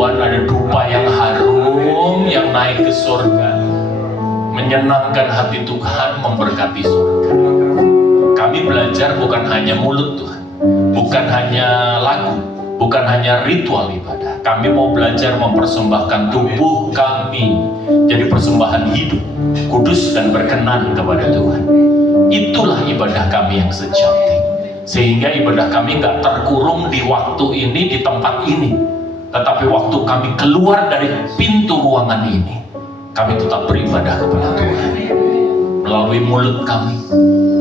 Tuhan ada dupa yang harum yang naik ke surga, menyenangkan hati Tuhan, memberkati surga. Kami belajar bukan hanya mulut Tuhan, bukan hanya lagu, bukan hanya ritual ibadah. Kami mau belajar mempersembahkan tubuh kami jadi persembahan hidup, kudus dan berkenan kepada Tuhan. Itulah ibadah kami yang sejati. Sehingga ibadah kami nggak terkurung di waktu ini, di tempat ini. Tetapi waktu kami keluar dari pintu ruangan ini, kami tetap beribadah kepada Tuhan. Melalui mulut kami,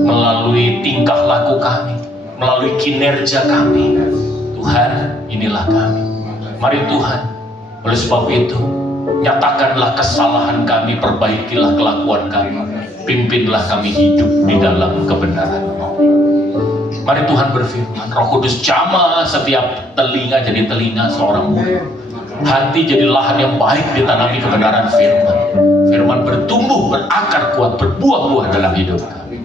melalui tingkah laku kami, melalui kinerja kami. Tuhan, inilah kami. Mari Tuhan, oleh sebab itu, nyatakanlah kesalahan kami, perbaikilah kelakuan kami, pimpinlah kami hidup di dalam kebenaran-Mu. Mari Tuhan berfirman, Roh Kudus jamah setiap telinga jadi telinga seorang murid, hati jadi lahan yang baik ditanami kebenaran firman. Firman bertumbuh, berakar kuat, berbuah-buah dalam hidup kami.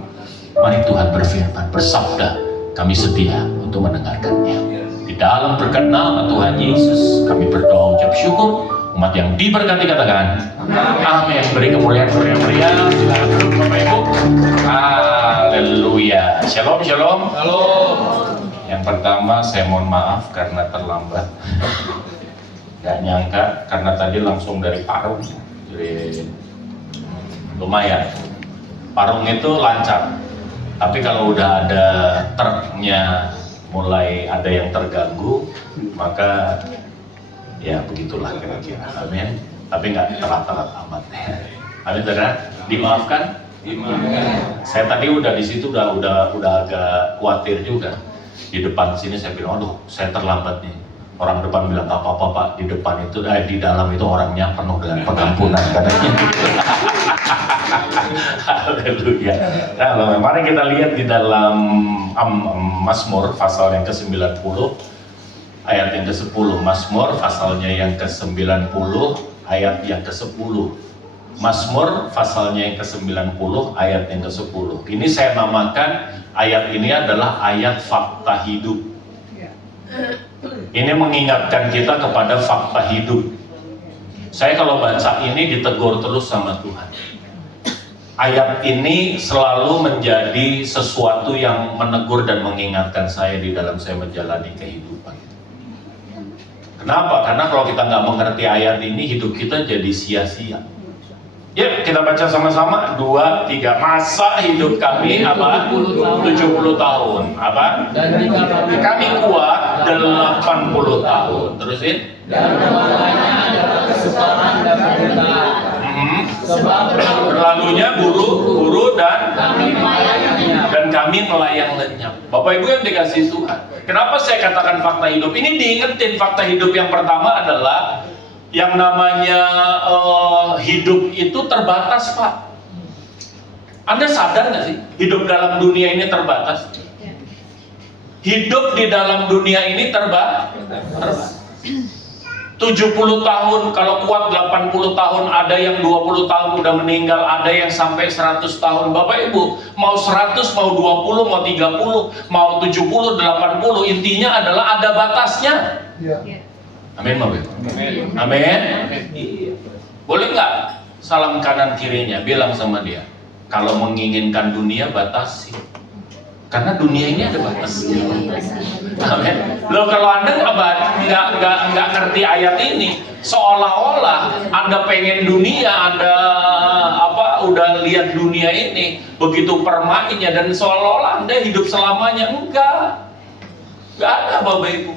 Mari Tuhan berfirman, bersabda, kami setia untuk mendengarkannya. Di dalam berkat nama Tuhan Yesus, kami berdoa ucap syukur. Umat yang diberkati katakan amin. Beri kemuliaan berian. Silakan duduk Bapak Ibu. Haleluya. Shalom, shalom. Shalom. Yang pertama saya mohon maaf karena terlambat. Gak nyangka karena tadi langsung dari Parung. Jadi lumayan. Parung itu lancar. Tapi kalau udah ada truknya mulai ada yang terganggu, maka ya begitulah kira-kira. Amin. Tapi nggak telat-telat amat. Amin, saudara. Dimaafkan? Dimaafkan. Saya tadi udah di situ udah agak khawatir juga. Di depan sini saya bilang, aduh, saya terlambat nih. Orang depan bilang, nggak apa-apa Pak. Di depan itu, di dalam itu orangnya penuh dengan pengampunan katanya. Haleluya. Nah, mari kita lihat di dalam Mazmur pasal yang ke-90 ayat yang ke-10. Mazmur pasalnya yang ke-90 ayat yang ke-10. Mazmur pasalnya yang ke-90 ayat yang ke-10. Ini saya namakan ayat ini adalah ayat fakta hidup. Ini mengingatkan kita kepada fakta hidup. Saya kalau baca ini ditegur terus sama Tuhan. Ayat ini selalu menjadi sesuatu yang menegur dan mengingatkan saya di dalam saya menjalani kehidupan. Kenapa? Karena kalau kita nggak mengerti ayat ini, hidup kita jadi sia-sia. Yuk kita baca sama-sama. 2, 3. Masa hidup kami apa? 70 tahun. Apa? Dan jika kami kuat 80 tahun. Terusin. Dan kepadanya adalah kesukaran dan penderitaan. Sebab berlalunya buru dan kami melayaninya. kami melayang lenyap. Bapak Ibu yang dikasihi Tuhan, kenapa saya katakan fakta hidup? Ini diingetin fakta hidup yang pertama adalah yang namanya hidup itu terbatas, Pak. Anda sadar nggak sih hidup dalam dunia ini terbatas? Hidup di dalam dunia ini terbatas. 70 tahun, kalau kuat 80 tahun, ada yang 20 tahun udah meninggal, ada yang sampai 100 tahun. Bapak Ibu, mau 100, mau 20, mau 30, mau 70, 80, intinya adalah ada batasnya. Ya. Amin, Bapak Ibu. Amin. Boleh nggak salam kanan kirinya, bilang sama dia, kalau menginginkan dunia batasi. Karena dunia ini ada batasnya. Amin. Loh, kalau Anda nggak ngerti ayat ini, seolah-olah Anda pengen dunia, Anda udah lihat dunia ini begitu permainnya dan seolah-olah Anda hidup selamanya. Enggak ada, Bapak Ibu.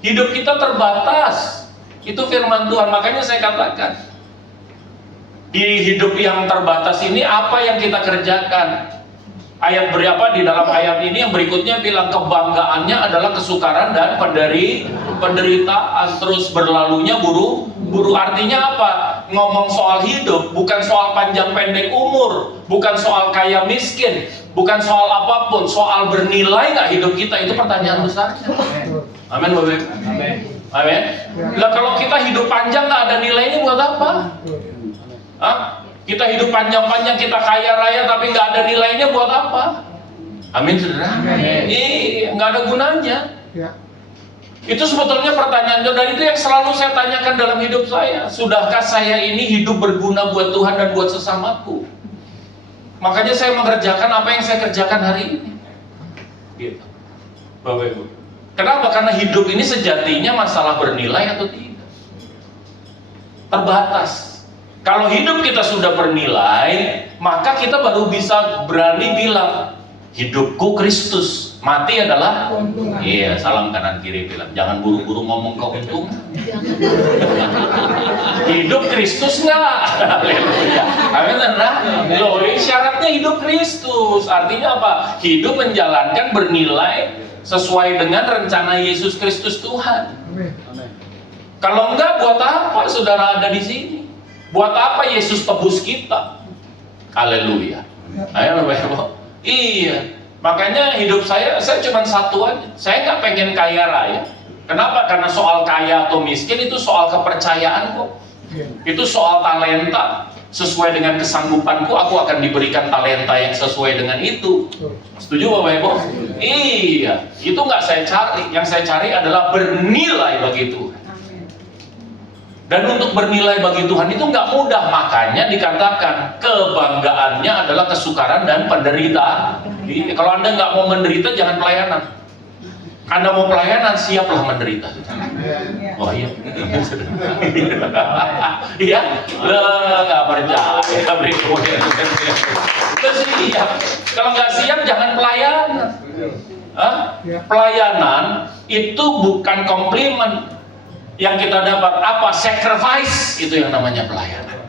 Hidup kita terbatas. Itu firman Tuhan. Makanya saya katakan, di hidup yang terbatas ini apa yang kita kerjakan? Ayat berapa di dalam ayat ini yang berikutnya bilang kebanggaannya adalah kesukaran dan penderitaan, terus berlalunya buru. Artinya apa? Ngomong soal hidup bukan soal panjang pendek umur, bukan soal kaya miskin, bukan soal apapun, soal bernilai nggak hidup kita, itu pertanyaan besar. Amin, Bapak. Amin. Lah kalau kita hidup panjang nggak ada nilainya buat apa? Hah? Kita hidup panjang-panjang, kita kaya raya tapi nggak ada nilainya buat apa? Amin, saudara. Nggak ada gunanya. Ya. Itu sebetulnya pertanyaan, dan itu yang selalu saya tanyakan dalam hidup saya. Sudahkah saya ini hidup berguna buat Tuhan dan buat sesamaku? Makanya saya mengerjakan apa yang saya kerjakan hari ini. Gitu. Bapak Ibu. Kenapa? Karena hidup ini sejatinya masalah bernilai atau tidak. Terbatas. Kalau hidup kita sudah bernilai, maka kita baru bisa berani bilang, hidupku Kristus. Mati adalah keuntungan. iya, salam kanan kiri bilang, jangan buru-buru ngomong keuntungan. Hidup Kristus nggak? Haleluya. Amin. Loh, syaratnya hidup Kristus. Artinya apa? Hidup menjalankan bernilai sesuai dengan rencana Yesus Kristus Tuhan. Kalau enggak, buat apa saudara ada di sini? Buat apa Yesus tebus kita? Haleluya. Ayo Bapak Ibu. Iya. Makanya hidup saya cuma satu aja. Saya nggak pengen kaya raya. Kenapa? Karena soal kaya atau miskin itu soal kepercayaan kok. Itu soal talenta. Sesuai dengan kesanggupanku, aku akan diberikan talenta yang sesuai dengan itu. Setuju Bapak Ibu? Iya. Itu nggak saya cari. Yang saya cari adalah bernilai bagi Tuhan. Dan untuk bernilai bagi Tuhan itu nggak mudah. Makanya dikatakan kebanggaannya adalah kesukaran dan penderitaan. Jadi, kalau Anda nggak mau menderita, jangan pelayanan. Anda mau pelayanan, siaplah menderita. Oh iya. Iya? Nggak percaya. Siap. Kalau nggak siap, jangan pelayanan. Pelayanan itu bukan komplimen. Yang kita dapat apa? Sacrifice, itu yang namanya pelayanan.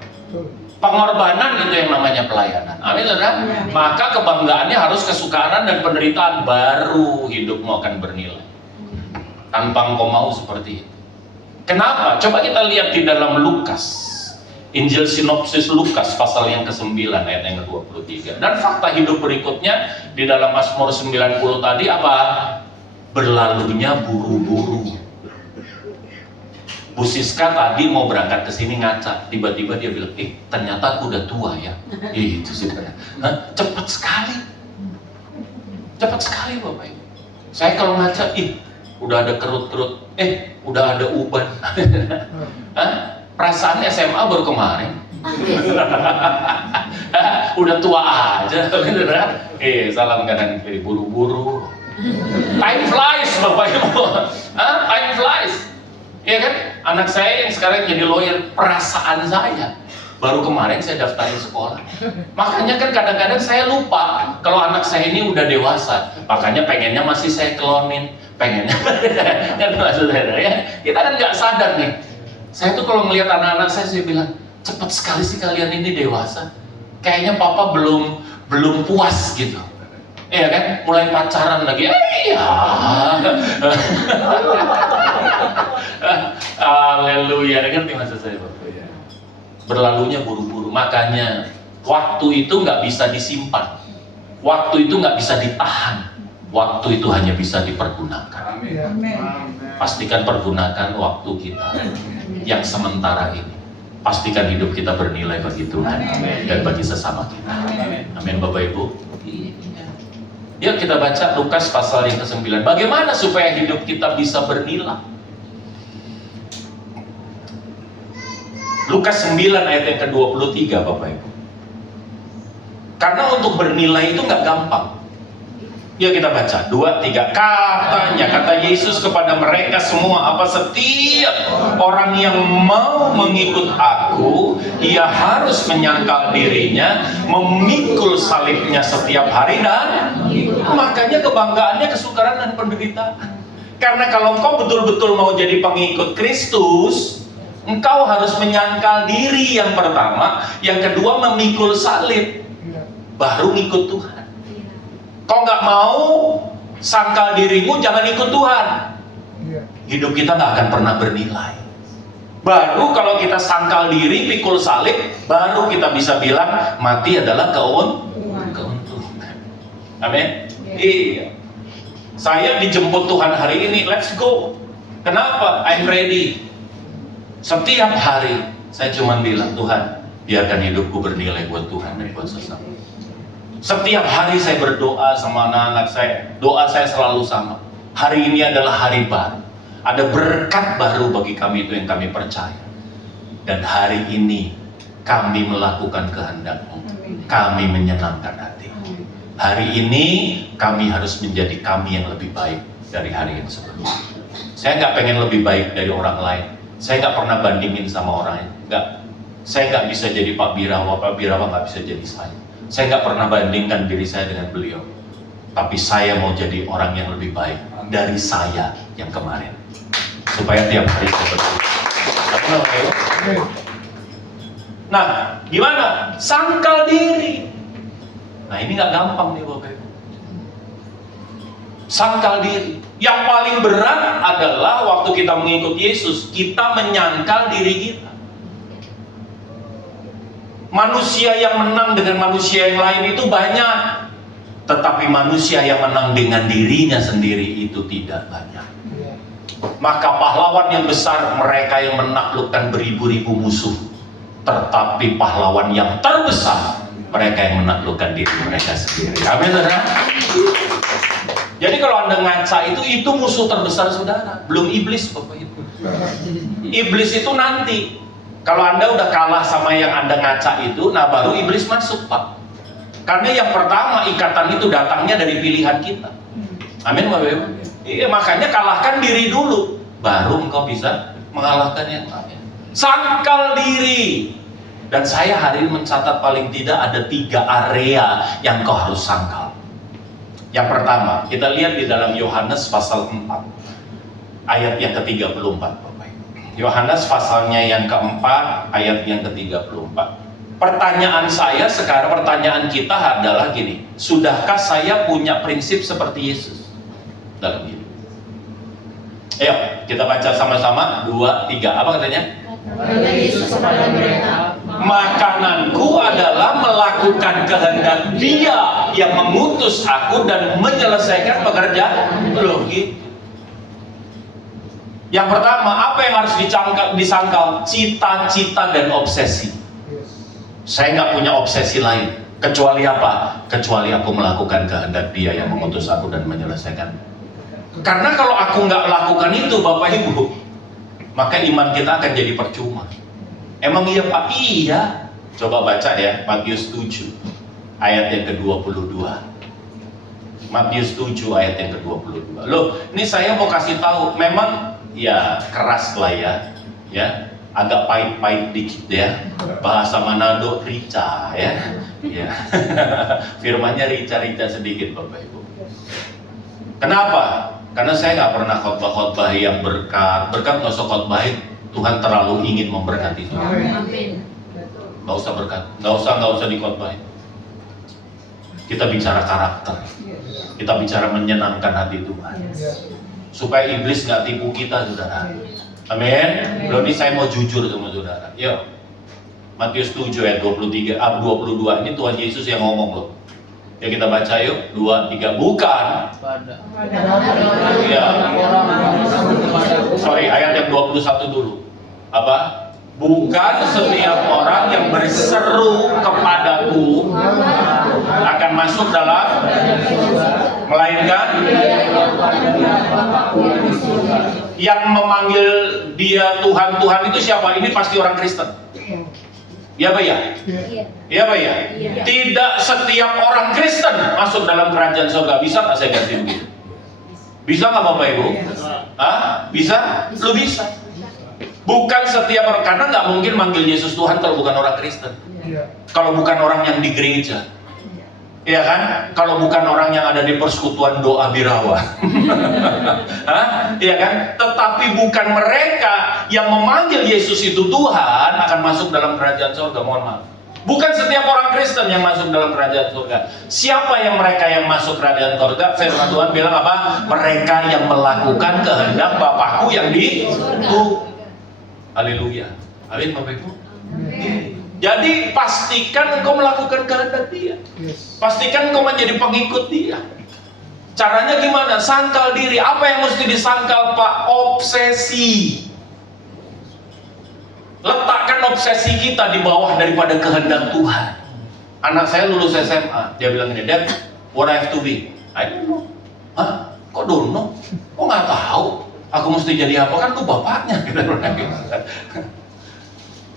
Pengorbanan, itu yang namanya pelayanan. Amin, saudara? Maka kebanggaannya harus kesukaran dan penderitaan, baru hidupmu akan bernilai. Tanpa engkau mau seperti itu. Kenapa? Coba kita lihat di dalam Lukas. Injil sinopsis Lukas pasal yang ke-9 ayat yang ke-23. Dan fakta hidup berikutnya di dalam Mazmur 90 tadi apa? Berlalunya buru-buru. Bu Siska tadi mau berangkat ke sini ngaca, tiba-tiba dia bilang, ternyata aku udah tua ya. Itu sih, cepat sekali, cepat sekali Bapak Ibu. Saya kalau ngaca, udah ada kerut-kerut, udah ada uban. Perasaan SMA baru kemarin. Udah tua aja, salam kanan kiri, buru-buru. Time flies Bapak Ibu, time flies. Iya kan? Anak saya yang sekarang jadi lawyer, perasaan saya baru kemarin saya daftarin sekolah. Makanya kan kadang-kadang saya lupa kalau anak saya ini udah dewasa. Makanya pengennya masih saya klonin, pengennya kan maksudnya ya. Kita kan nggak sadar nih. Saya tuh kalau ngelihat anak-anak saya bilang, cepet sekali sih kalian ini dewasa. Kayaknya papa belum puas gitu. Iya kan? Mulai pacaran lagi. Iya. Haleluya. Ngerti maksud saya Bapak? Berlalunya buru-buru. Makanya waktu itu nggak bisa disimpan. Waktu itu nggak bisa ditahan. Waktu itu hanya bisa dipergunakan. Pastikan pergunakan waktu kita yang sementara ini. Pastikan hidup kita bernilai bagi Tuhan dan bagi sesama kita. Amin Bapak Ibu. Yuk kita baca Lukas pasal yang ke-9. Bagaimana supaya hidup kita bisa bernilai? Lukas 9 ayat yang ke-23 Bapak Ibu. Karena untuk bernilai itu nggak gampang. Yuk kita baca 2, 3. Katanya, kata Yesus kepada mereka semua, apa setiap orang yang mau mengikut aku, ia harus menyangkal dirinya, memikul salibnya setiap hari, dan makanya kebanggaannya kesukaran dan penderitaan. Karena kalau engkau betul-betul mau jadi pengikut Kristus, engkau harus menyangkal diri yang pertama, yang kedua memikul salib, baru ngikut Tuhan. Kau nggak mau sangkal dirimu, jangan ikut Tuhan. Hidup kita nggak akan pernah bernilai. Baru kalau kita sangkal diri, pikul salib, baru kita bisa bilang mati adalah keuntungan. Amin. Iya. Saya dijemput Tuhan hari ini, let's go. Kenapa? I'm ready. Setiap hari saya cuma bilang, Tuhan, biarkan hidupku bernilai buat Tuhan dan buat sesama. Setiap hari saya berdoa sama anak-anak saya. Doa saya selalu sama. Hari ini adalah hari baru. Ada berkat baru bagi kami, itu yang kami percaya. Dan hari ini kami melakukan kehendak-Mu. Kami menyenangkan hati. Hari ini kami harus menjadi kami yang lebih baik dari hari yang sebelumnya. Saya nggak pengen lebih baik dari orang lain. Saya nggak pernah bandingin sama orang lain. Nggak. Saya nggak bisa jadi Pak Birawa nggak bisa jadi saya. Saya nggak pernah bandingkan diri saya dengan beliau. Tapi saya mau jadi orang yang lebih baik dari saya yang kemarin. Supaya tiap hari saya bersyukur. Nah, gimana? Sangkal diri. Nah, ini nggak gampang nih Bapak Ibu. Sangkal diri. Yang paling berat adalah waktu kita mengikut Yesus, kita menyangkal diri kita. Manusia yang menang dengan manusia yang lain itu banyak, tetapi manusia yang menang dengan dirinya sendiri itu tidak banyak. Maka pahlawan yang besar mereka yang menaklukkan beribu-ribu musuh, tetapi pahlawan yang terbesar mereka yang menaklukkan diri mereka sendiri. Amin, saudara. Jadi kalau Anda ngaca itu musuh terbesar saudara, belum iblis Bapak Ibu. Iblis itu nanti. Kalau Anda udah kalah sama yang Anda ngaca itu, nah baru iblis masuk, Pak. Karena yang pertama ikatan itu datangnya dari pilihan kita. Amin, Bapak Ibu. Iya, makanya kalahkan diri dulu, baru engkau bisa mengalahkan yang lain. Sangkal diri. Dan saya hari ini mencatat paling tidak ada 3 area yang kau harus sangkal. Yang pertama, kita lihat di dalam Yohanes pasal 4, ayat yang ke-34. Yohanes pasalnya yang keempat, ayat yang ke-34. Pertanyaan saya sekarang, pertanyaan kita adalah gini, sudahkah saya punya prinsip seperti Yesus dalam hidup? Ayo, kita baca sama-sama, 2, 3, apa katanya? Yesus kepada mereka, makananku adalah melakukan kehendak Dia yang mengutus aku dan menyelesaikan pekerjaan. Loh, gitu. Yang pertama, apa yang harus disangkal? Cita-cita dan obsesi. Saya nggak punya obsesi lain. Kecuali apa? Kecuali aku melakukan kehendak Dia yang mengutus aku dan menyelesaikan. Karena kalau aku nggak lakukan itu, Bapak Ibu, maka iman kita akan jadi percuma. Emang iya Pak? Iya. Coba baca ya, Matius 7, ayat yang ke-22. Matius 7, ayat yang ke-22. Loh, ini saya mau kasih tahu, memang ya keras lah ya, agak pahit-pahit dikit ya, bahasa Manado rica ya, firmannya rica-rica sedikit Bapak Ibu. Kenapa? Karena saya nggak pernah khotbah-khotbah yang berkat nggak usah khotbahin, Tuhan terlalu ingin memberkati kita. Nggak usah berkat, nggak usah dikhotbahin. Kita bicara karakter, kita bicara menyenangkan hati Tuhan. Supaya iblis nggak tipu kita, saudara. Amin. Loh, ini saya mau jujur sama saudara. Yuk, Matius 7 ayat 23, 22. Ini Tuhan Yesus yang ngomong loh. Ya kita baca yuk, 2, 3. Bukan. Ya. Sorry, ayat yang 21 dulu. Apa? Bukan setiap orang yang berseru kepadaku akan masuk dalam, melainkan yang memanggil Dia Tuhan, Tuhan itu siapa? Ini pasti orang Kristen. Ya Pak ya? Ya Pak ya? Tidak setiap orang Kristen masuk dalam kerajaan surga. Bisa nggak saya ganti begitu? Bisa nggak Bapak Ibu? Hah? Bisa? Lu bisa. Bukan setiap orang, karena nggak mungkin manggil Yesus Tuhan kalau bukan orang Kristen. Kalau bukan orang yang di gereja. Iya kan? Kalau bukan orang yang ada di persekutuan doa birawa. Hah? Iya kan? Tetapi bukan mereka yang memanggil Yesus itu Tuhan akan masuk dalam kerajaan surga. Mohon maaf. Bukan setiap orang Kristen yang masuk dalam kerajaan surga. Siapa yang mereka yang masuk kerajaan surga? Firman Tuhan bilang apa? Mereka yang melakukan kehendak Bapakku yang di surga. Haleluya. Amin Bapak Ibu. Jadi pastikan engkau melakukan kehendak Dia. Pastikan engkau menjadi pengikut Dia. Caranya gimana? Sangkal diri. Apa yang mesti disangkal Pak? Obsesi. Letakkan obsesi kita di bawah daripada kehendak Tuhan. Anak saya lulus SMA. Dia bilang ini, Dad, what I have to be? I don't know. Hah? Kok don't know? Kok nggak tahu? Aku mesti jadi apa? Kan lu bapaknya.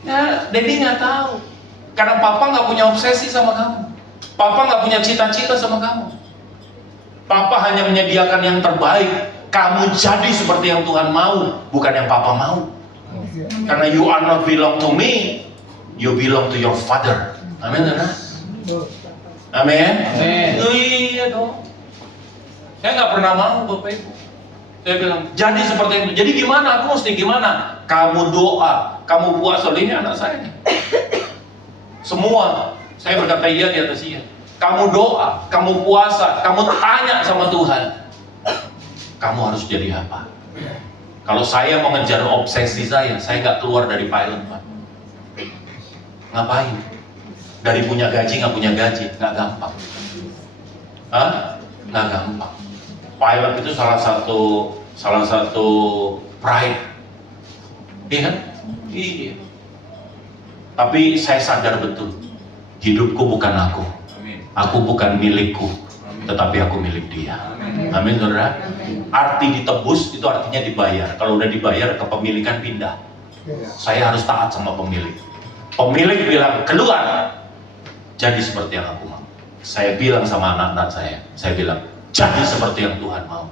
Ya, Dedi nggak tahu. Karena papa nggak punya obsesi sama kamu. Papa nggak punya cita-cita sama kamu. Papa hanya menyediakan yang terbaik. Kamu jadi seperti yang Tuhan mau, bukan yang papa mau. Karena you are not belong to me, you belong to your father. Amin, saudara? Amin. Iya dong. Saya nggak pernah mau, Bapak Ibu. Saya bilang, jadi seperti itu. Jadi gimana? Aku mesti gimana? Kamu doa, kamu puasa. Ini anak saya nih. Semua, saya berkata iya di atas iya. Kamu doa, kamu puasa, kamu tanya sama Tuhan. Kamu harus jadi apa? Kalau saya mengejar obsesi saya nggak keluar dari pilot, Pak. Ngapain? Dari punya gaji nggak punya gaji, nggak gampang. Hah? Nggak gampang. Pilot itu salah satu pride, iya kan? Iya. Tapi saya sadar betul, hidupku bukan aku, aku bukan milikku, tetapi aku milik Dia. Amin, saudara. Arti ditebus itu artinya dibayar. Kalau udah dibayar, kepemilikan pindah. Saya harus taat sama pemilik. Pemilik bilang keluar, jadi seperti yang aku mau. Saya bilang sama anak-anak saya bilang jadi seperti yang Tuhan mau.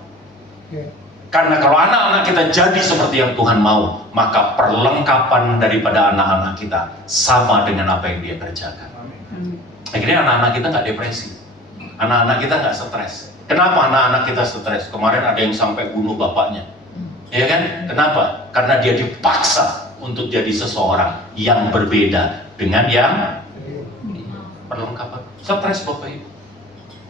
Karena kalau anak-anak kita jadi seperti yang Tuhan mau, maka perlengkapan daripada anak-anak kita sama dengan apa yang Dia kerjakan. Akhirnya anak-anak kita nggak depresi, anak-anak kita nggak stres. Kenapa anak-anak kita stres? Kemarin ada yang sampai bunuh bapaknya, ya kan? Kenapa? Karena dia dipaksa untuk jadi seseorang yang berbeda dengan yang perlengkapan. Stres, Bapak Ibu.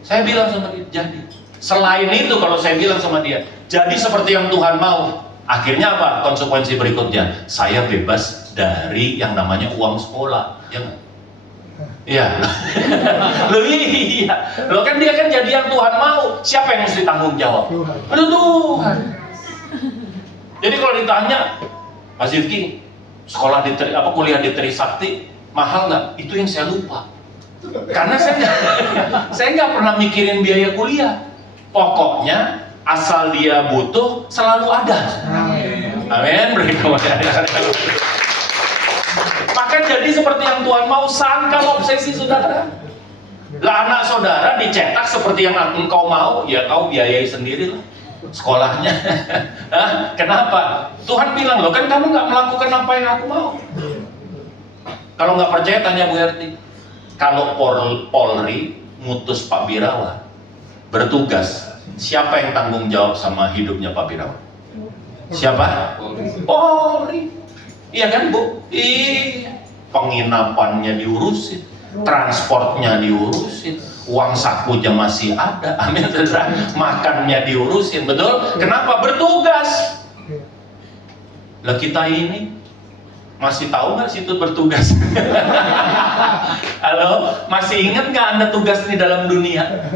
Saya bilang sama dia, jadi. Selain itu, kalau saya bilang sama dia, jadi seperti yang Tuhan mau, akhirnya apa? Konsekuensi berikutnya, saya bebas dari yang namanya uang sekolah, ya nggak? Iya. Loh iya. Loh kan dia kan jadi yang Tuhan mau, siapa yang mesti tanggung jawab? Aduh Tuhan. Jadi kalau ditanya, Mas Yufki, kuliah di Trisakti mahal nggak? Itu yang saya lupa. Karena saya nggak pernah mikirin biaya kuliah. Pokoknya asal dia butuh selalu ada. Amin. Maka jadi seperti yang Tuhan mau, sangkal obsesi saudara. Lah anak saudara dicetak seperti yang engkau mau, ya kau biayai sendiri lah sekolahnya. Kenapa? Tuhan bilang, loh kan kamu nggak melakukan apa yang aku mau. Kalau nggak percaya tanya Bu Herti. Kalau Polri mutus Pak Birawa bertugas, siapa yang tanggung jawab sama hidupnya Pak Birawa? Siapa? Polri. Iya kan Bu? Iya. Penginapannya diurusin, transportnya diurusin, uang sakunya masih ada, amin, makannya diurusin, betul? Kenapa? Bertugas. Lah kita ini masih tahu nggak situ bertugas? Halo, masih ingat nggak Anda tugas di dalam dunia?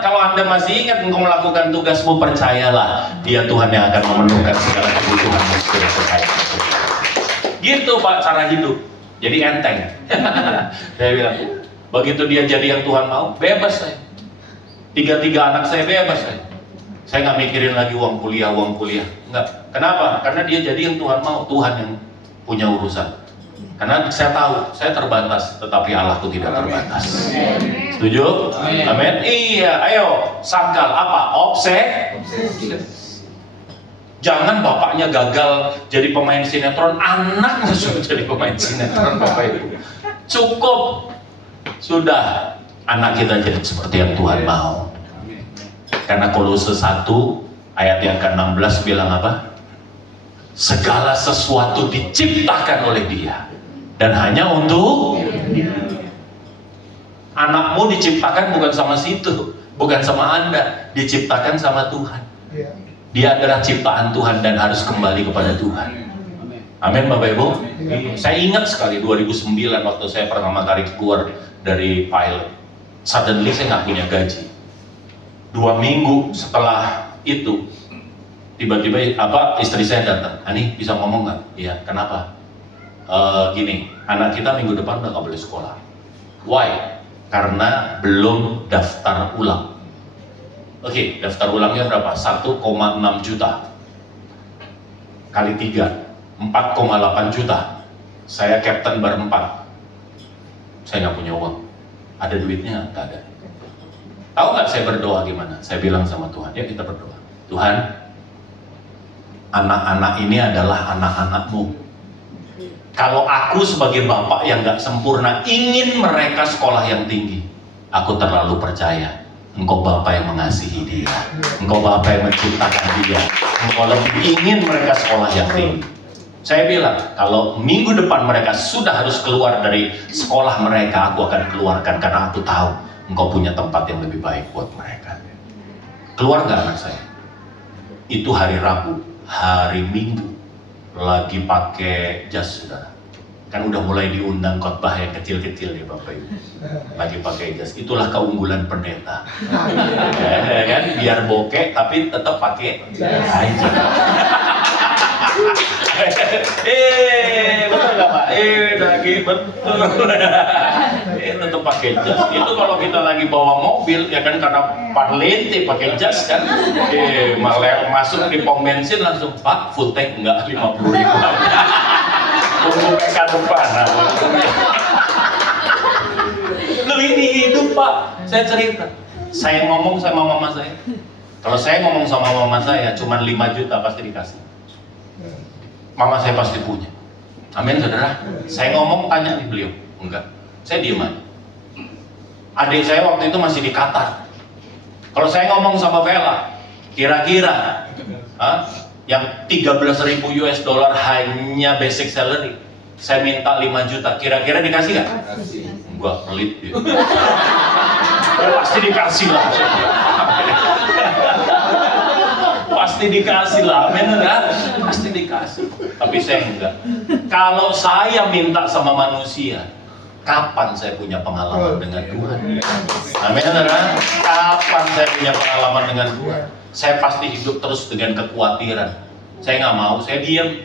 Kalau Anda masih ingat engkau melakukan tugasmu, percayalah, Dia Tuhan yang akan memenuhkan segala kebutuhanmu sesuai kekayaan. Gitu Pak cara hidup. Jadi enteng. Saya bilang, begitu dia jadi yang Tuhan mau, bebas saya. Tiga anak saya bebas saya. Saya nggak mikirin lagi uang kuliah. Enggak. Kenapa? Karena dia jadi yang Tuhan mau, Tuhan yang punya urusan. Karena saya tahu, saya terbatas, tetapi Allahku tidak terbatas. Setuju? Amin. Iya, ayo, sangkal apa? Obsesi. Jangan bapaknya gagal jadi pemain sinetron, anaknya sudah jadi pemain sinetron, Bapak Ibu. Cukup. Sudah, anak kita jadi seperti yang Tuhan mau. Karena Kolose 1 ayat yang ke-16 bilang apa? Segala sesuatu diciptakan oleh Dia dan hanya untuk anakmu diciptakan bukan sama situ, bukan sama Anda, diciptakan sama Tuhan. Dia adalah ciptaan Tuhan dan harus kembali kepada Tuhan. Amin Bapak Ibu. Saya ingat sekali 2009 waktu saya pertama kali keluar dari pilot. Suddenly saya nggak punya gaji. 2 minggu setelah itu tiba-tiba istri saya datang. Ani bisa ngomong nggak? Iya. Kenapa? Gini, anak kita minggu depan udah nggak boleh sekolah. Why? Karena belum daftar ulang. Oke, daftar ulangnya berapa? 1,6 juta. kali 3, 4,8 juta. Saya kapten berempat. Saya nggak punya uang. Ada duitnya? Nggak ada. Tahu nggak saya berdoa gimana? Saya bilang sama Tuhan, ya kita berdoa. Tuhan, anak-anak ini adalah anak-anak-Mu. Kalau aku sebagai bapak yang nggak sempurna ingin mereka sekolah yang tinggi, aku terlalu percaya Engkau Bapa yang mengasihi dia, Engkau Bapa yang menciptakan dia, Engkau lebih ingin mereka sekolah yang tinggi. Saya bilang, kalau minggu depan mereka sudah harus keluar dari sekolah mereka, aku akan keluarkan karena aku tahu Engkau punya tempat yang lebih baik buat mereka. Keluar nggak anak saya? Itu hari Rabu, hari Minggu lagi pakai jas, saudara. Kan udah mulai diundang khotbah yang kecil-kecil ya Bapak Ibu. Lagi pakai jas. Itulah keunggulan pendeta. Ya, kan biar bokeh tapi tetap pakai jas. Betul nggak Pak? Lagi betul. Tetap pakai jas. Itu kalau kita lagi bawa mobil ya kan, karena parlente pakai jas kan. Malah masuk di pom bensin langsung, Pak full tank enggak 50.000. Tunggu PK depan. Lu ini hidup Pak. Saya cerita. Saya ngomong sama mama saya. Kalau saya ngomong sama mama saya cuma 5 juta pasti dikasih. Mama saya pasti punya. Amin saudara. Saya ngomong tanya nih beliau. Enggak. Saya diem aja. Adik saya waktu itu masih di Qatar. Kalau saya ngomong sama Vela, kira-kira yang 13.000 US dollar hanya basic salary, saya minta 5 juta, kira-kira dikasih gak? Gua pelit dia. Pasti dikasih lah. Pasti dikasih lah, bener kan? Pasti dikasih. Tapi saya enggak. Kalau saya minta sama manusia, kapan saya punya pengalaman dengan Tuhan? Amin, saudara. Kapan saya punya pengalaman dengan Tuhan? Saya pasti hidup terus dengan kekhawatiran. Saya nggak mau, saya diam.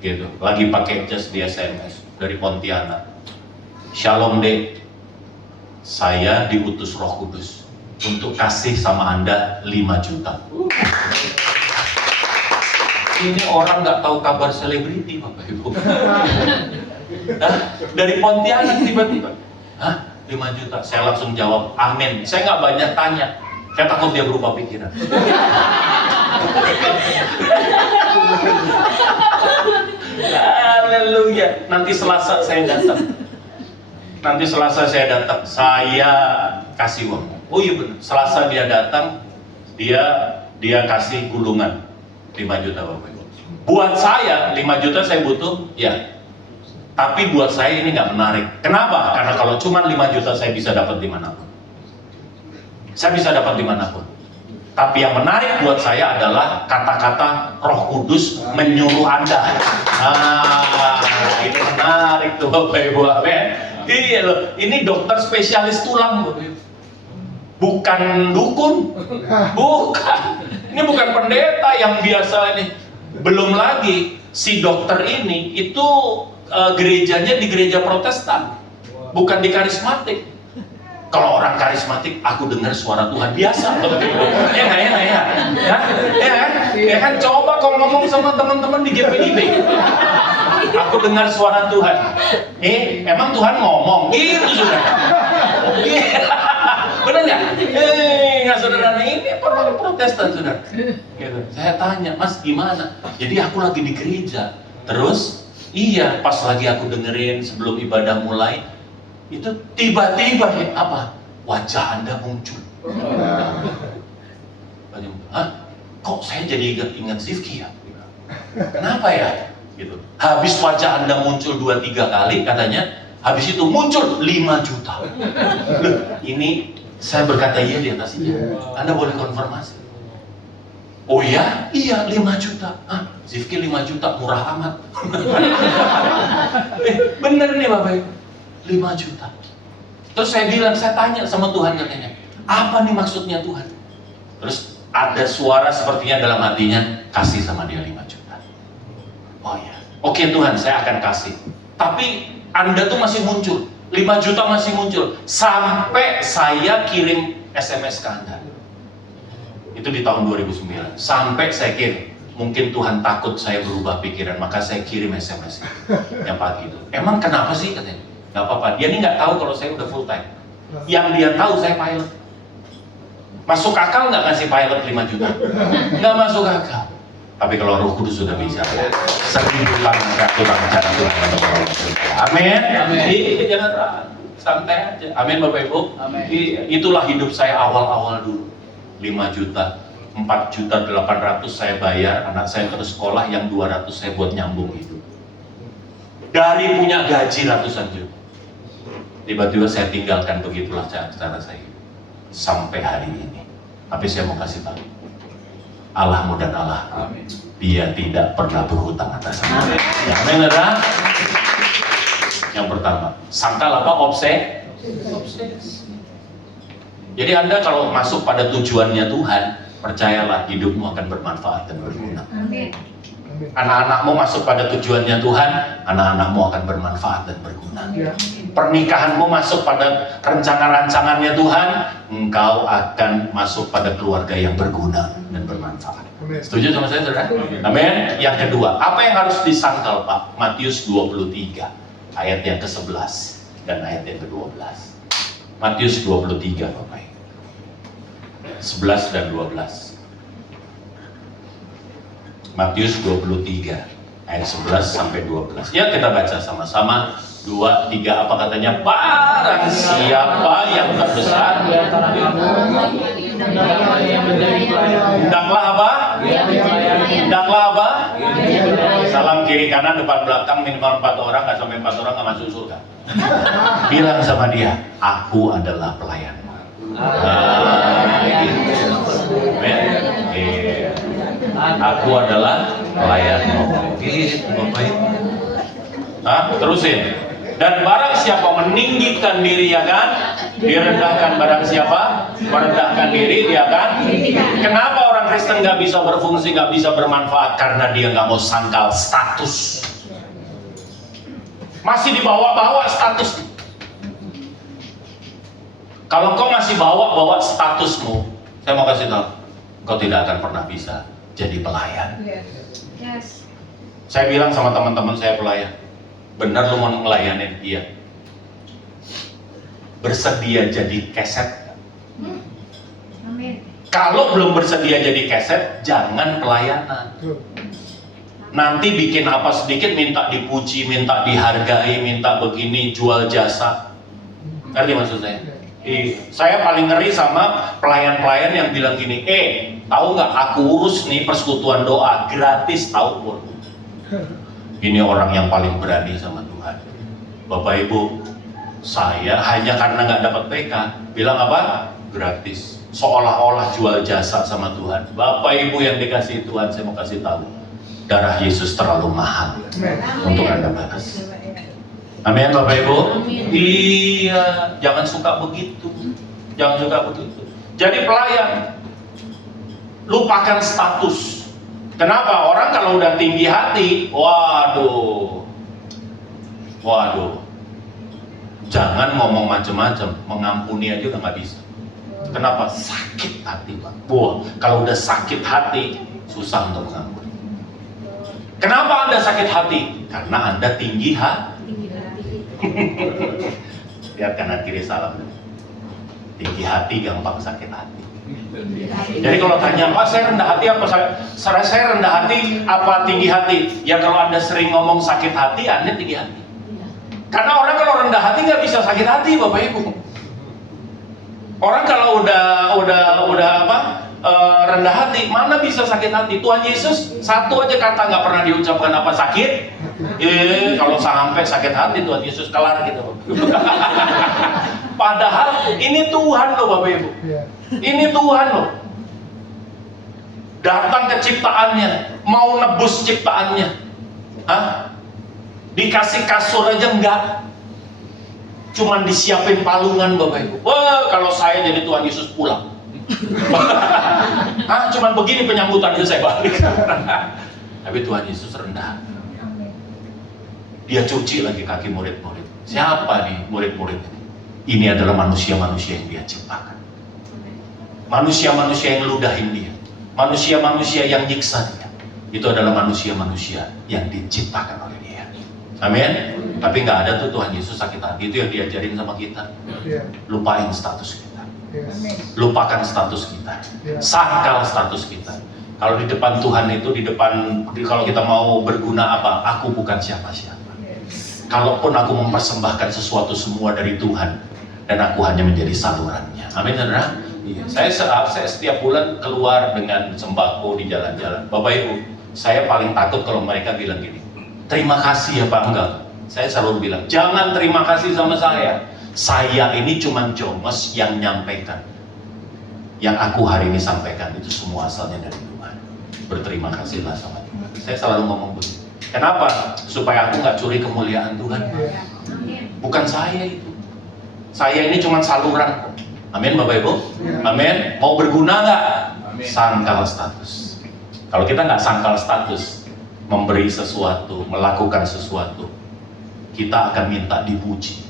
Gitu. Lagi pakai jas di SMS dari Pontianak. Shalom dek, saya diutus Roh Kudus untuk kasih sama Anda 5 juta. Ini orang nggak tahu kabar selebriti, Bapak Ibu. Dari Pontianak tiba-tiba, 5 juta. Saya langsung jawab, amin. Saya nggak banyak tanya. Saya takut dia berubah pikiran. Haleluya. Nanti Selasa saya datang. Saya kasih uang. Oh iya benar. Selasa dia datang, dia kasih gulungan 5 juta Bapak Ibu. Buat saya 5 juta saya butuh, ya. Tapi buat saya ini nggak menarik. Kenapa? Karena kalau cuma 5 juta saya bisa dapat dimanapun. Saya bisa dapat dimanapun. Tapi yang menarik buat saya adalah kata-kata Roh Kudus menyuruh Anda. Ini menarik tuh Bapak Ibu. Iya loh, ini dokter spesialis tulang, bukan dukun, bukan. Ini bukan pendeta yang biasa ini. Belum lagi si dokter ini itu gerejanya di gereja Protestan, bukan di karismatik. Kalau orang karismatik, aku dengar suara Tuhan biasa. Ya kan? Coba kau ngomong sama teman-teman di GPIB. Aku dengar suara Tuhan. Emang Tuhan ngomong? Gitu sudah. Benar nggak? Nggak saudara, ini orang Protestan saudara. Gitu. Saya tanya, Mas gimana? Jadi aku lagi di gereja. Terus, iya pas lagi aku dengerin sebelum ibadah mulai, itu tiba-tiba apa? Wajah Anda muncul. Kok saya jadi ingat Zifki ya? Kenapa ya? Gitu. Habis wajah Anda muncul 2-3 kali katanya, habis itu muncul 5 juta. Ini saya berkata iya di atas iya. Anda boleh konfirmasi. Oh ya? Iya 5 juta. Zifki 5 juta murah amat. Bener nih Bapak Ibu. 5 juta. Terus saya bilang, saya tanya sama Tuhan katanya, apa nih maksudnya Tuhan? Terus ada suara sepertinya dalam hatinya, kasih sama dia 5 juta. Oh ya, oke Tuhan, saya akan kasih. Tapi Anda tuh masih muncul, 5 juta masih muncul, sampai saya kirim SMS ke Anda. Itu di tahun 2009, sampai saya kirim. mungkin Tuhan takut saya berubah pikiran, maka saya kirim SMS yang pagi itu. Emang kenapa sih katanya? Gak apa-apa, dia ini nggak tahu kalau saya udah full time. Yang dia tahu saya pilot. Masuk akal nggak ngasih pilot 5 juta? Nggak masuk akal. Tapi kalau Roh Kudus sudah bicara, 1000 tangan aturan cara Tuhan untuk menolong kita. Amin. Jangan santai aja. Amin Bapak Ibu. Itulah hidup saya awal-awal dulu. 5 juta, 4.800.000 saya bayar, anak saya terus sekolah, yang 200 saya buat nyambung hidup. Dari punya gaji ratusan juta, tiba-tiba saya tinggalkan, begitulah cara saya sampai hari ini. Tapi saya mau kasih tahu, Allahmu dan Allah, Dia tidak pernah berhutang atas saya. Amin. Yang pertama, sangkal apa? Obses. Jadi Anda kalau masuk pada tujuannya Tuhan, percayalah hidupmu akan bermanfaat dan berguna. Amin. Anak-anakmu masuk pada tujuannya Tuhan, anak-anakmu akan bermanfaat dan berguna. Pernikahanmu masuk pada rencana-rancangannya Tuhan, engkau akan masuk pada keluarga yang berguna dan bermanfaat. Setuju sama saya, saudara? Amin. Yang kedua, apa yang harus disangkal, Pak? Matius 23, ayat yang ke-11 dan ayat yang ke-12. Matius 23, Bapak. 11 dan 12. Matius 23 ayat 11 sampai 12. Ya, kita baca sama-sama. 2, 3, apa katanya? Barang siapa yang terbesar Di antara kamu, hendaklah apa? Hendaklah apa? Salam kiri kanan depan belakang minimal 4 orang, nggak sampai 4 orang nggak masuk surga. Bilang sama dia, aku adalah pelayanmu. Aku adalah pelayanmu. Gitu, Bapak Ibu. Terusin. Dan barang siapa meninggikan diri, ya kan, direndahkan. Barang siapa merendahkan diri, dia kan. Kenapa orang Kristen nggak bisa berfungsi, nggak bisa bermanfaat? Karena dia nggak mau sangkal status. Masih dibawa-bawa status. Kalau kau masih bawa-bawa statusmu, saya mau kasih tahu, kau tidak akan pernah bisa jadi pelayan. Yes. Saya bilang sama teman-teman saya pelayan, benar lu mau ngelayanin? Iya. Bersedia jadi keset? Amin. Kalau belum bersedia jadi keset, jangan pelayanan. Nanti bikin apa sedikit minta dipuji, minta dihargai, minta begini, jual jasa. Ngerti maksud saya? Saya paling ngeri sama pelayan-pelayan yang bilang gini, tahu nggak, aku urus nih persekutuan doa gratis, tahu pun. Ini orang yang paling berani sama Tuhan. Bapak Ibu, saya hanya karena nggak dapat PK, bilang apa? Gratis. Seolah-olah jual jasa sama Tuhan. Bapak Ibu yang dikasih Tuhan, saya mau kasih tahu, darah Yesus terlalu mahal untuk Anda balas. Amin, Bapak Ibu. Iya, jangan suka begitu. Jangan suka begitu. Jadi pelayan, lupakan status. Kenapa? Orang kalau udah tinggi hati, waduh, jangan ngomong macam-macam, mengampuni aja udah nggak bisa. Kenapa? Sakit hati, Pak. Wah, kalau udah sakit hati, susah untuk mengampuni. Kenapa Anda sakit hati? Karena Anda tinggi hati. Lihat kanan kiri salam. Tinggi hati gampang sakit hati. Jadi kalau tanya, Pak saya rendah hati apa saya rendah hati apa tinggi hati? Ya kalau Anda sering ngomong sakit hati, Anda tinggi hati. Karena orang kalau rendah hati nggak bisa sakit hati, Bapak Ibu. Orang kalau rendah hati, mana bisa sakit hati? Tuhan Yesus satu aja kata nggak pernah diucapkan apa sakit. Kalau sampai sakit hati Tuhan Yesus kelar gitu. Padahal ini Tuhan loh Bapak Ibu. Ini Tuhan loh. Datang ke ciptaannya, mau nebus ciptaannya. Dikasih kasur aja enggak. Cuman disiapin palungan Bapak Ibu. Wah, kalau saya jadi Tuhan Yesus pulang. Cuman begini penyambutannya saya balik. Tapi Tuhan Yesus rendah. Dia cuci lagi kaki murid-murid. Siapa nih murid-murid ini? Ini adalah manusia-manusia yang dia ciptakan. Manusia-manusia yang ludahin dia. Manusia-manusia yang nyiksa dia. Itu adalah manusia-manusia yang diciptakan oleh Dia. Amin. Tapi nggak ada tuh Tuhan Yesus sakit hati, itu yang diajarin sama kita. Lupain status kita. Lupakan status kita. Sangkal status kita. Kalau di depan Tuhan itu, kalau kita mau berguna apa? Aku bukan siapa-siapa. Kalaupun aku mempersembahkan sesuatu semua dari Tuhan, dan aku hanya menjadi salurannya. Amin, saudara? Iya. Saya setiap bulan keluar dengan sembako di jalan-jalan. Bapak Ibu, saya paling takut kalau mereka bilang gini, terima kasih ya Pak. Enggak. Saya selalu bilang, jangan terima kasih sama saya. Saya ini cuma jomes yang nyampaikan. Yang aku hari ini sampaikan itu semua asalnya dari Tuhan. Berterima kasihlah sama Tuhan. Saya selalu ngomong begitu. Kenapa? Supaya aku nggak curi kemuliaan Tuhan. Bukan saya itu. Saya ini cuma saluran kok. Amin Bapak Ibu? Amin. Mau berguna nggak? Sangkal status. Kalau kita nggak sangkal status, memberi sesuatu, melakukan sesuatu, kita akan minta dipuji.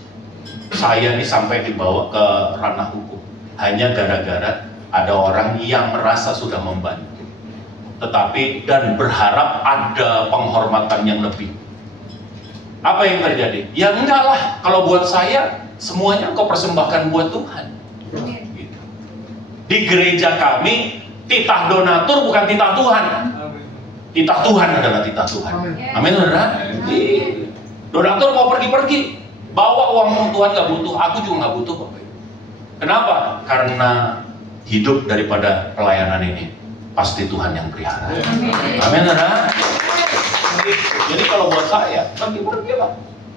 Saya ini sampai dibawa ke ranah hukum hanya gara-gara ada orang yang merasa sudah membantu, tetapi dan berharap ada penghormatan yang lebih. Apa yang terjadi? Ya enggak lah, kalau buat saya semuanya engkau persembahkan buat Tuhan. Gitu. Di gereja kami, titah donatur bukan titah Tuhan. Titah Tuhan adalah titah Tuhan. Amin, saudara? Donatur mau pergi-pergi, bawa uang Tuhan nggak butuh, aku juga nggak butuh, Bapak. Kenapa? Karena hidup daripada pelayanan ini pasti Tuhan yang pelihara. Amin, saudara? Jadi kalau buat saya, pergi-pergi lah.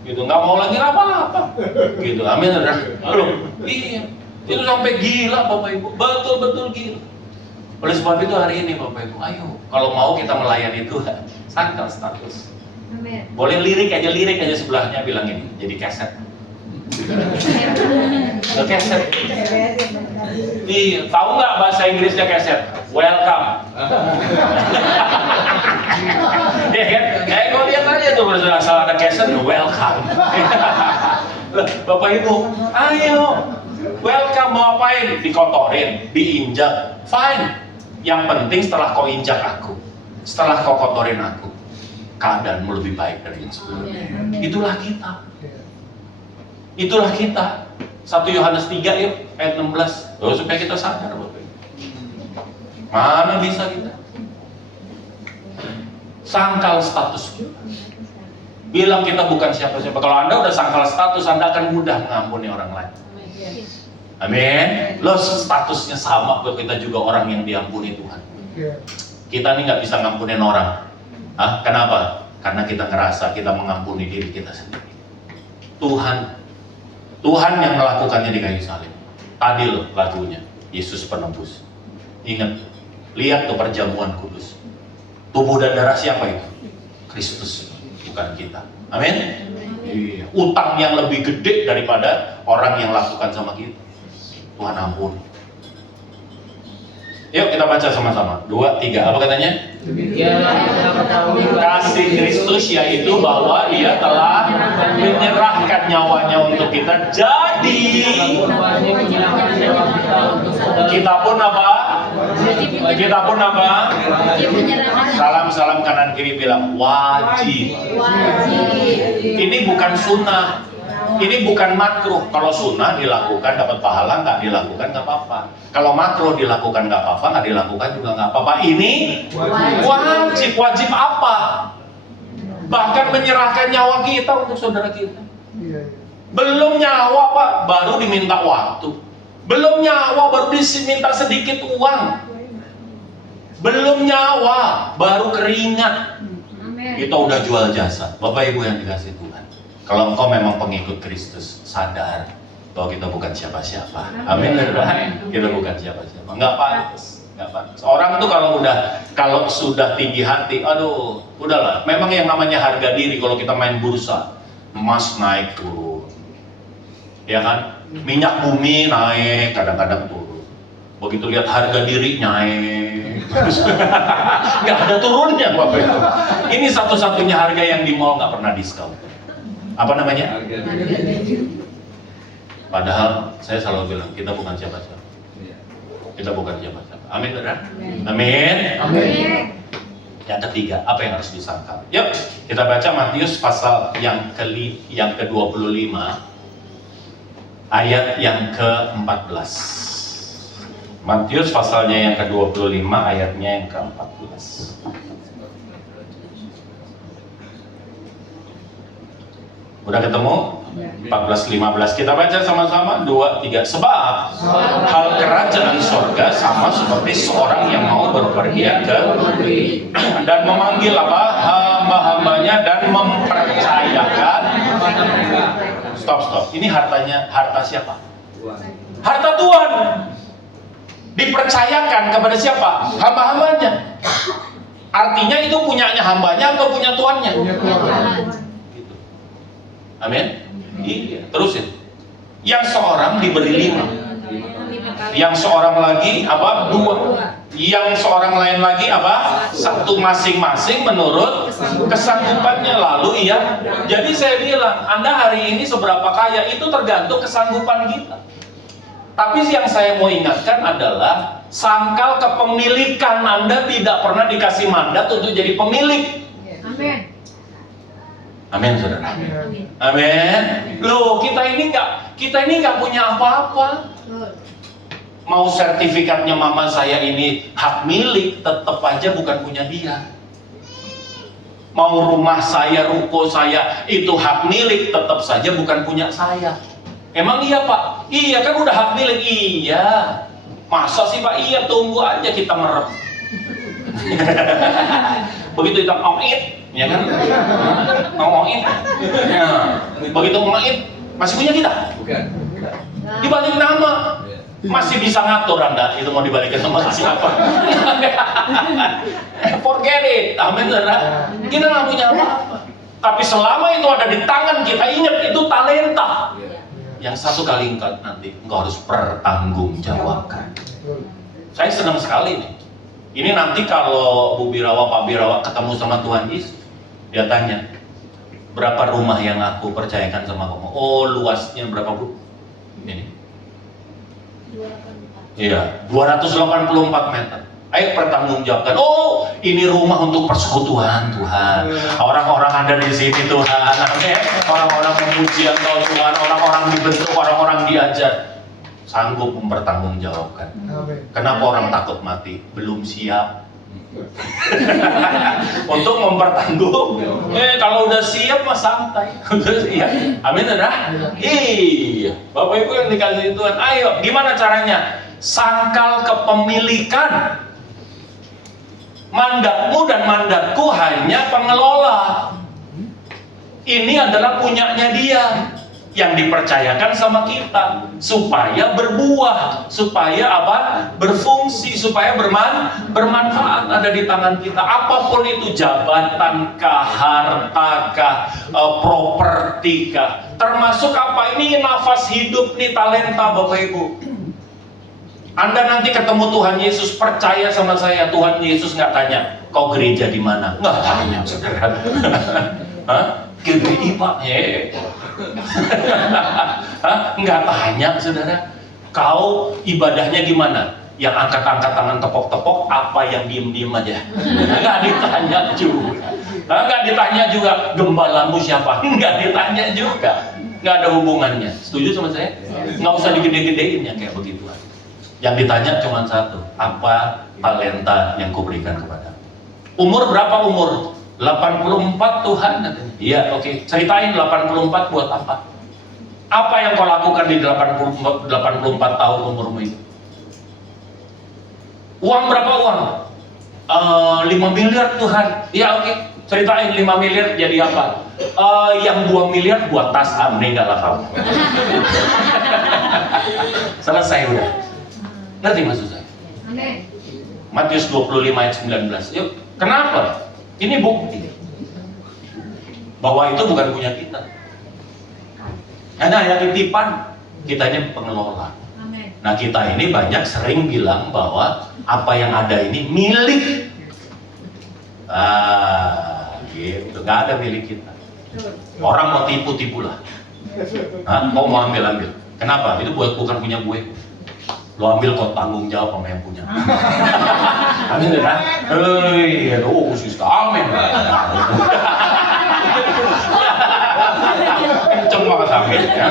Gitu, nggak mau lagi apa-apa. Gitu, amin, saudara? Loh, iya. Itu sampai gila, Bapak Ibu. Betul-betul gila. Oleh sebab itu hari ini, Bapak Ibu, ayo. Kalau mau kita melayani Tuhan, sangkal status. Boleh lirik aja sebelahnya bilang ini, jadi keset. Keset. Iya, tahu nggak bahasa Inggrisnya keset? Welcome. Ya kan? Kayak kau lihat aja tuh kalau asal ada keset, welcome. Bapak Ibu, ayo. Welcome, mau apain? Dikotorin, diinjak, fine. Yang penting setelah kau injak aku, setelah kau kotorin aku, keadaanmu lebih baik dari yang sebelumnya. Itulah kita. Itulah kita. 1 Yohanes 3 yuk, ayat 16. Supaya kita sadar, Bapak. Mana bisa kita? Sangkal status kita. Bilang kita bukan siapa-siapa. Kalau Anda udah sangkal status, Anda akan mudah mengampuni orang lain. Amin. Lo statusnya sama, kita juga orang yang diampuni Tuhan. Kita nih nggak bisa ngampunin orang. Hah? Kenapa? Karena kita ngerasa kita mengampuni diri kita sendiri. Tuhan yang melakukannya di kayu salib. Tadi loh lagunya, Yesus penebus. Ingat, lihat tuh perjamuan kudus. Tubuh dan darah siapa itu? Kristus, bukan kita. Amin. Iya. Utang yang lebih gede daripada orang yang lakukan sama kita. Tuhan ampun. Yuk kita baca sama-sama. 2, 3. Apa katanya? Kasih Kristus yaitu bahwa Dia telah menyerahkan nyawanya untuk kita. Jadi kita pun apa? Salam kanan kiri bilang wajib. Ini bukan sunnah. Ini bukan makruh. Kalau sunnah dilakukan dapat pahala, nggak dilakukan nggak apa-apa. Kalau makruh dilakukan nggak apa-apa, nggak dilakukan juga nggak apa-apa. Ini wajib. Wajib apa? Bahkan menyerahkan nyawa kita untuk saudara kita. Belum nyawa Pak, baru diminta waktu. Belum nyawa, baru diminta sedikit uang. Belum nyawa, baru keringat. Kita udah jual jasa. Bapak Ibu yang dikasih Tuhan, kalau engkau memang pengikut Kristus, sadar bahwa kita bukan siapa-siapa. Amin. Kita bukan siapa-siapa. Nggak pantas. Orang tuh kalau sudah tinggi hati, aduh, udahlah. Memang yang namanya harga diri, kalau kita main bursa, emas naik turun, ya kan? Minyak bumi naik, kadang-kadang turun. Begitu lihat harga diri naik, nggak ada turunnya, Bapak Ibu. Ini satu-satunya harga yang di mall nggak pernah diskon. Apa namanya? Padahal saya selalu bilang kita bukan siapa-siapa. Kita bukan siapa-siapa. Amin, benar? Amin. Yang ketiga, apa yang harus disangkal? Yuk, kita baca Matius pasal yang ke-25 ayat yang ke-14. Matius pasalnya yang ke-25 ayatnya yang ke-14. Udah ketemu? 14-15. Kita baca sama-sama. 2, 3. Sebab hal kerajaan sorga sama seperti seorang yang mau berpergian ke dan memanggil hamba-hambanya dan mempercayakan. Stop. Ini harta siapa? Harta Tuhan. Dipercayakan kepada siapa? Hamba-hambanya. Artinya itu punyanya hambanya atau punya tuannya? Gitu. Amin. Iya. Terusin. Yang seorang diberi 5. Yang seorang lagi 2. Yang seorang lain lagi 1, masing-masing menurut kesanggupannya. Lalu jadi saya bilang, Anda hari ini seberapa kaya itu tergantung kesanggupan kita. Tapi yang saya mau ingatkan adalah sangkal kepemilikan. Anda tidak pernah dikasih mandat untuk jadi pemilik. Amin. Amin, saudara. Amin. Loh, kita ini nggak punya apa-apa. Mau sertifikatnya mama saya ini hak milik, tetap aja bukan punya dia. Mau rumah saya, ruko saya itu hak milik, tetap saja bukan punya saya. Emang iya Pak? Iya kan udah hak milik. Iya. Masa sih Pak? Iya, tunggu aja kita merem. Begitu kita ngomit, ya kan? Ngomongin. Nah, begitu ngomongin, masih punya kita? Bukan. Dibalik nama. Masih bisa ngatur Anda itu mau dibalikin sama siapa. Forget it. Amin, saudara. Kita nggak punya apa-apa. Tapi selama itu ada di tangan kita, ingat itu talenta. Yang satu kali nanti engkau harus pertanggungjawabkan. Saya senang sekali nih. Ini nanti kalau Bu Birawa, Pak Birawa ketemu sama Tuhan Yesus, dia tanya, berapa rumah yang aku percayakan sama kamu? Oh, luasnya berapa Bu? Ini. Iya, 284 meter. Ayo pertanggungjawabkan. Oh, ini rumah untuk persekutuan Tuhan. Orang-orang ada di sini Tuhan. Orang-orang memuji Engkau Tuhan. Orang-orang dibentuk, orang-orang diajar. Sanggup mempertanggungjawabkan. Kenapa orang takut mati? Belum siap. Untuk mempertanggung. Kalau udah siap mah santai. Iya. Amin, saudara? Iya. Bapak Ibu yang dikasihi Tuhan, ayo gimana caranya? Sangkal kepemilikan. Mandatmu dan mandatku hanya pengelola. Ini adalah punyanya dia yang dipercayakan sama kita supaya berbuah, supaya berfungsi, supaya bermanfaat ada di tangan kita. Apapun itu, jabatankah, hartakah, propertikah, termasuk ini nafas hidup nih, talenta Bapak Ibu. Anda nanti ketemu Tuhan Yesus, percaya sama saya, Tuhan Yesus nggak tanya, kau gereja di mana? Nggak tanya, saudara. Hah? GBI Pak? Nggak tanya, saudara. Kau ibadahnya gimana? Yang angkat-angkat tangan tepok-tepok, apa yang diem-diem aja? Nggak ditanya juga. Nggak ditanya juga, gembalamu siapa? Nggak ditanya juga. Nggak ada hubungannya. Setuju sama saya? Nggak usah digede-gedein ya kayak begitu. Yang ditanya cuma satu, apa talenta yang kuberikan kepada? Umur berapa umur? 84 Tuhan katanya. Iya, oke. Ceritain 84 buat apa? Apa yang kau lakukan di 84 tahun umurmu itu? Uang berapa uang? 5 miliar Tuhan. Iya, oke. Ceritain 5 miliar jadi apa? Yang 2 miliar buat tas, meninggal lah kamu. Selesai udah. Ngerti maksud saya? Amin. Matius 25 ayat 19. Yuk, kenapa? Ini bukti bahwa itu bukan punya kita. Hanya titipan, kitanya pengelola. Amin. Nah, kita ini banyak sering bilang bahwa apa yang ada ini milik. Gitu, nggak ada milik kita. Orang mau tipu-tipu lah. Kau mau ambil. Kenapa? Itu bukan punya gue. Lo ambil, kau tanggung jawab sama yang punya. Amin ya? Hei, khusus amin. Kenceng banget amin ya.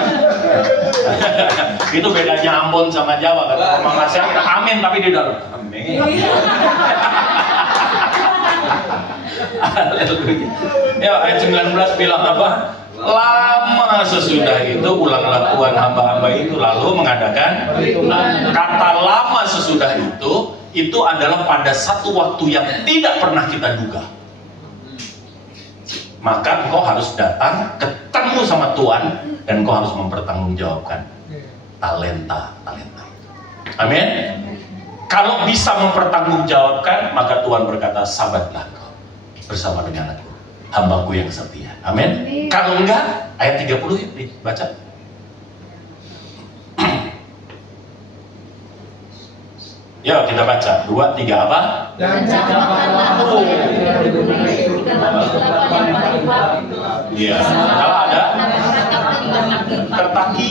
Itu bedanya Ambon sama Jawa kan. Mama saya amin tapi di dalam amin. Ya, ayat 19 bilang apa? Lama sesudah itu ulanglah Tuhan hamba-hamba itu lalu mengadakan. Kata lama sesudah itu adalah pada satu waktu yang tidak pernah kita duga. Maka engkau harus datang ketemu sama Tuhan dan engkau harus mempertanggungjawabkan talenta itu. Amin. Kalau bisa mempertanggungjawabkan, maka Tuhan berkata, sabarlah kau bersama dengan aku, hambaku yang setia. Amin. Kalau enggak, ayat 30 yuk dibaca. Ya, kita baca 2, 3 apa? Dan cakapkanlah Iya, kalau ada tertaki.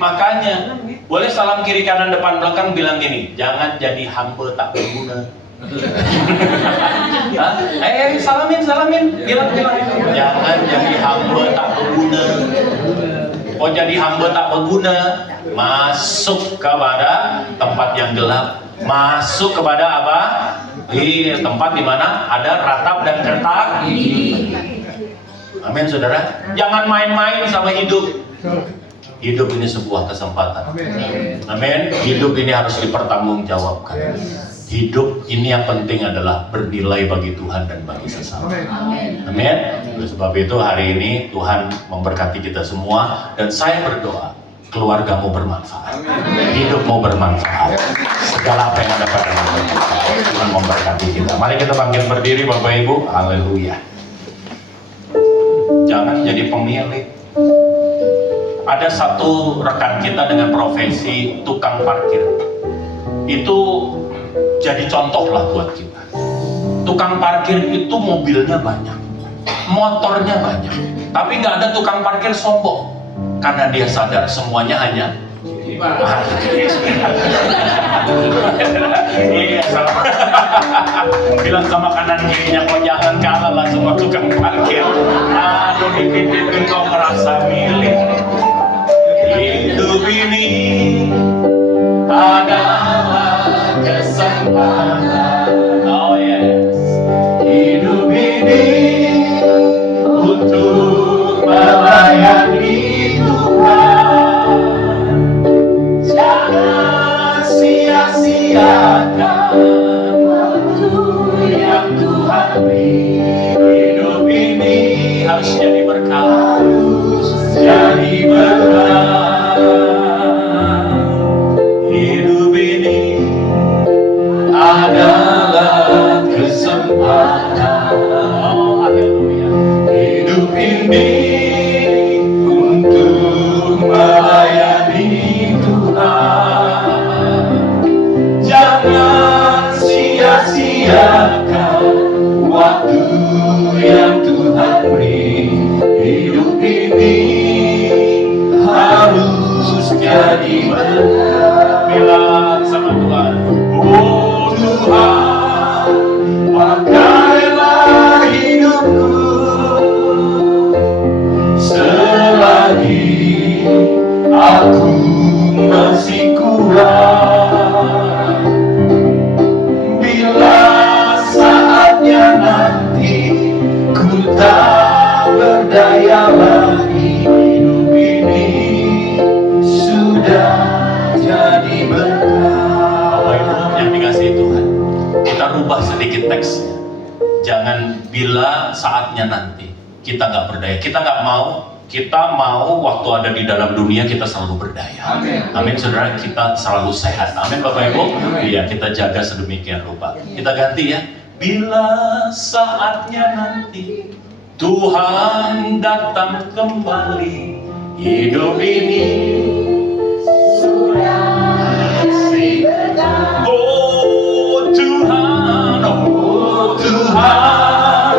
Makanya boleh salam kiri kanan depan belakang bilang gini, jangan jadi hamba tak berguna. Salamin, bilang. Jangan jadi hamba tak berguna. Oh, jadi hamba tak berguna, masuk kepada tempat yang gelap, masuk kepada apa? Di tempat di mana ada ratap dan kertak. Amin, saudara. Jangan main-main sama hidup. Hidup ini sebuah kesempatan. Amin. Hidup ini harus dipertanggungjawabkan. Hidup ini yang penting adalah bernilai bagi Tuhan dan bagi sesama. Amin. Oleh sebab itu hari ini Tuhan memberkati kita semua dan saya berdoa keluargamu bermanfaat, hidupmu bermanfaat, segala apa yang ada padamu bermanfaat. Tuhan memberkati kita. Mari kita bangkit berdiri Bapak Ibu. Haleluya. Jangan jadi pemilik. Ada satu rekan kita dengan profesi tukang parkir. Itu jadi contoh lah buat kita. Tukang parkir itu mobilnya banyak, motornya banyak, tapi nggak ada tukang parkir sombong karena dia sadar semuanya hanya iya, bilang sama kanan kirinya, kok jangan kalah lah semua tukang parkir. Aduh, dipindihin kau merasa milik. Hidup ini adalah kesempatan. Oh yes. Hidup ini untuk melayani Tuhan. Jangan sia-siakan waktu yang Tuhan beri. Hidup ini harus jadi berkah. Jadi berkah. Hidup ini adalah kesempatan. Oh, haleluya. Hidup ini untuk melayani Tuhan. Jangan sia-siakan waktu yang Tuhan beri. Hidup ini harus jadi berkah. Bilang sama Tuhan, oh Tuhan, pakailah hidupku selagi aku masih kuat. Bila saatnya nanti ku tak berdaya lagi, hidup ini sudah jadi berkah. Bapak Ibu yang dikasihi Tuhan, kita rubah sedikit teksnya. Jangan bila saatnya nanti kita nggak berdaya. Kita mau waktu ada di dalam dunia kita selalu berdaya. Amin, saudara, kita selalu sehat. Amin, Bapak Ibu. Iya, kita jaga sedemikian rupa. Kita ganti ya. Bila saatnya nanti Tuhan datang kembali, hidup ini oh Tuhan,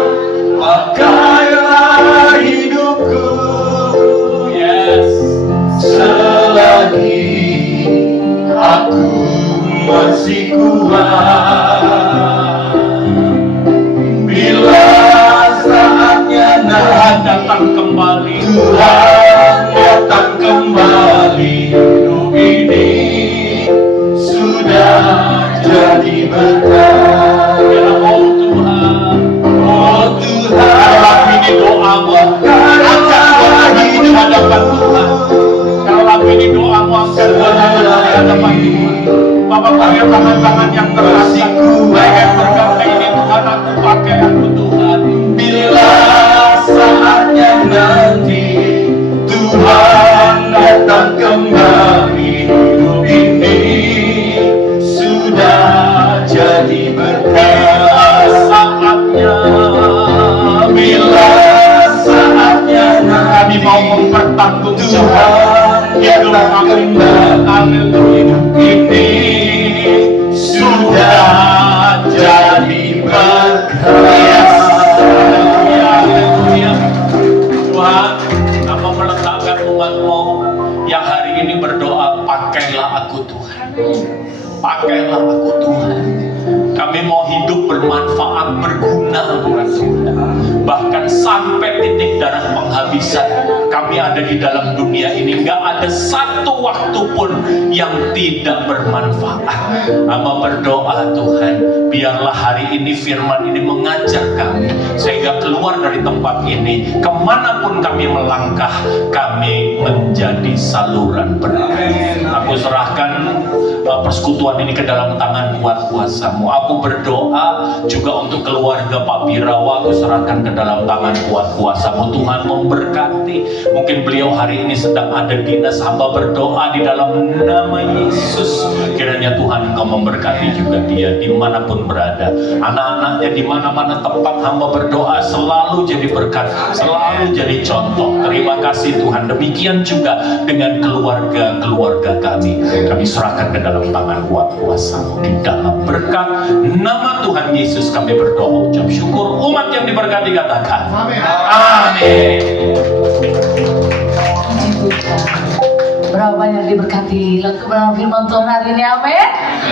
pakailah hidupku, yes, selagi masih kuat. Bila saatnya Tuhan datang kembali, Tuhan datang kembali, hidup ini sudah jadi berkah. oh Tuhan, Oh Tuhan, kalau ini doamu, angkat doamu di hadapan Tuhan. Kalau ini doamu, angkat doamu di hadapan Tuhan. Bapak pakai tangan-tangan yang terasa, baik berkata ini Tuhan, aku pakai aku Tuhan. bila saatnya nanti Tuhan datang kembali, hidup ini sudah jadi berkah. Saatnya, Bila saatnya kami nanti mau mempertanggungjawabkan Tuhan hidup datang kami. kembali, Haleluya. ini sudah jadi berkah. Haleluya. Tuhan, apa meletakkan umat-Mu yang hari ini berdoa, pakailah aku Tuhan. Pakailah aku Tuhan. Kami mau hidup bermanfaat, berguna buat Tuhan. Bahkan sampai titik darah penghabisan kami ada di dalam dunia ini, nggak ada satu waktu pun yang tidak bermanfaat. Hamba berdoa Tuhan, biarlah hari ini firman ini mengajar kami, sehingga keluar dari tempat ini, kemanapun kami melangkah, kami menjadi saluran berkah. Aku serahkan persekutuan ini ke dalam tangan kuat kuasa-Mu. Aku berdoa juga untuk keluarga Pak Birawa, aku serahkan ke dalam tangan kuat kuasa-Mu. Tuhan memberkati. Mungkin beliau hari ini sedang ada dinas, hamba berdoa di dalam nama Yesus, kiranya Tuhan Engkau memberkati juga dia dimanapun berada. Anak-anaknya di mana-mana tempat, hamba berdoa selalu jadi berkat, selalu jadi contoh. Terima kasih Tuhan. Demikian juga dengan keluarga-keluarga kami. Kami serahkan ke dalam tangan kuat kuasa-Mu. Di dalam berkat nama Tuhan Yesus kami berdoa, ucap syukur. Umat yang diberkati katakan amin. Puji Tuhan. Berapa banyak diberkati kebenaran firman Tuhan hari ini, amin.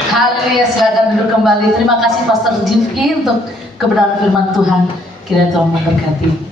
Haleluya, silakan duduk kembali. Terima kasih Pastor Jimki untuk kebenaran firman Tuhan. Kiranya Tuhan memberkati.